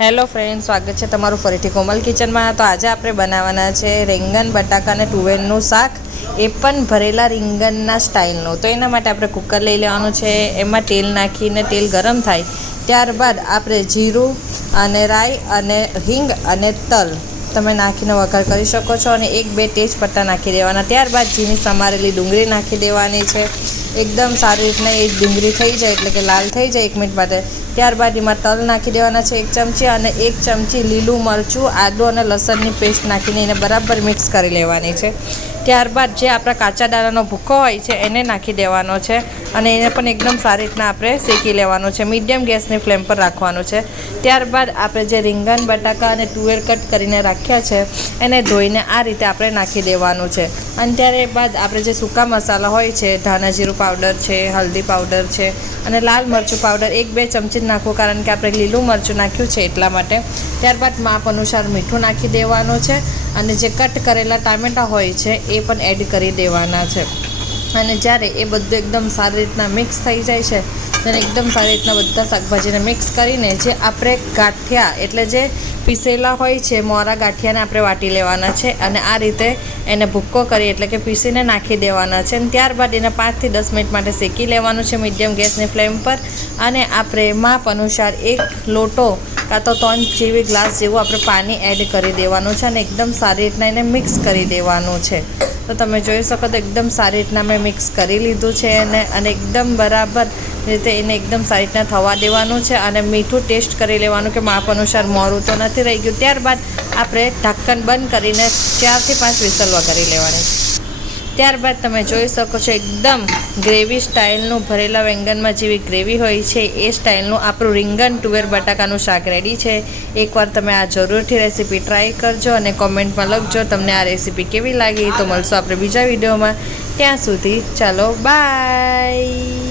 Hello friend, સ્વાગત છે તમારું ફરીથી કોમલ કિચનમાં। તો આજે આપણે બનાવવાના છે રીંગણ બટાકા અને તુવેરનું શાક, એ પણ ભરેલા રીંગણના સ્ટાઇલનું। તો એના માટે આપણે કુકર લઈ લેવાનું છે। એમાં તેલ નાખીને તેલ ગરમ થાય ત્યારબાદ આપણે જીરું અને રાઈ અને હિંગ અને તલ તમે નાખીને વઘાર કરી શકો છો અને 1-2 તેજપત્તા નાખી દેવાના। ત્યારબાદ ઝીણી સમારેલી ડુંગળી નાખી દેવાની છે। એકદમ સારી રીતના એ ડુંગળી થઈ જાય એટલે કે લાલ થઈ જાય 1 મિનિટ માટે, ત્યારબાદ એમાં તલ નાખી દેવાના છે 1 ચમચી અને 1 ચમચી લીલું મરચું, આદું અને લસણની પેસ્ટ નાખીને એને બરાબર મિક્સ કરી લેવાની છે। ત્યારબાદ જે આપણા કાચા દાણાનો ભૂકો હોય છે એને નાખી દેવાનો છે અને એને પણ એકદમ સારી રીતના આપણે શેકી લેવાનું છે। મીડિયમ ગેસની ફ્લેમ પર રાખવાનું છે। ત્યારબાદ આપણે જે રીંગણ બટાકા અને તુવેર કટ કરીને રાખ્યા છે એને ધોઈને આ રીતે આપણે નાખી દેવાનું છે। અને ત્યારબાદ આપણે જે સૂકા મસાલા હોય છે, ધાણા જીરું પાવડર છે, હલ્દી પાવડર છે અને લાલ મરચું પાવડર 1-2 ચમચી જ નાખવું, કારણ કે આપણે લીલું મરચું નાખ્યું છે એટલા માટે। ત્યારબાદ માપ અનુસાર મીઠું નાખી દેવાનું છે અને જે કટ કરેલા ટામેટાં હોય છે એ પણ એડ કરી દેવાના છે। અને જ્યારે એ બધું એકદમ સારી રીતના મિક્સ થઈ જાય છે ત્યારે એકદમ સારી રીતના બધા શાકભાજીને મિક્સ કરીને જે આપણે ગાંઠિયા એટલે જે પીસેલા હોય છે મોરા ગાંઠિયાને આપણે વાટી લેવાના છે અને આ રીતે એને ભૂક્કો કરી એટલે કે પીસીને નાખી દેવાના છે। અને ત્યારબાદ એને 5 થી 10 મિનિટ માટે શેકી લેવાનું છે મીડિયમ ગેસની ફ્લેમ પર। અને આપણે માપ અનુસાર 1 લોટો કાં તો 3 જેવી ગ્લાસ જેવું આપણે પાણી એડ કરી દેવાનું છે અને એકદમ સારી રીતના એને મિક્સ કરી દેવાનું છે। તો તમે જોઈ શકો તો એકદમ સારી રીતના મેં મિક્સ કરી લીધું છે અને એકદમ બરાબર રીતે એને એકદમ સારી રીતના થવા દેવાનું છે અને મીઠું ટેસ્ટ કરી લેવાનું કે માપ અનુસાર મોરું તો નથી રહી ગયું। ત્યારબાદ આપણે ઢક્કન બંધ કરીને 4 થી 5 વિસલ વગાડી લેવાની। ત્યારબાદ તમે જોઈ શકો છો એકદમ ગ્રેવી સ્ટાઇલનું ભરેલા વેંગણમાં જેવી ગ્રેવી હોય છે એ સ્ટાઇલનું આપણું રીંગણ તુવેર બટાકાનું શાક રેડી છે। એકવાર તમે આ જરૂરથી રેસીપી ટ્રાય કરજો અને કોમેન્ટમાં લખજો તમને આ રેસીપી કેવી લાગી। તો મળશું આપણે બીજા વિડીયોમાં, ત્યાં સુધી ચાલો બાય।